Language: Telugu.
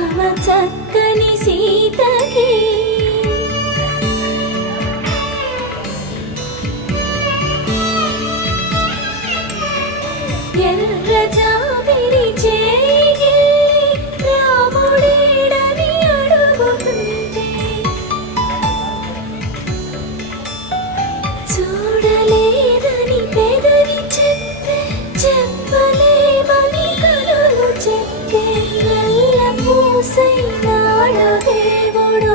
రామ చక్కని సీతకి ఎర్ర జాబిలి చేయి రాముడేడని అడుగుతుంటే చూడలేదని పెదవి చెప్పే చెప్పలేమని కనులు చెప్పే నల్ల పూసైనాడు దేవుడు.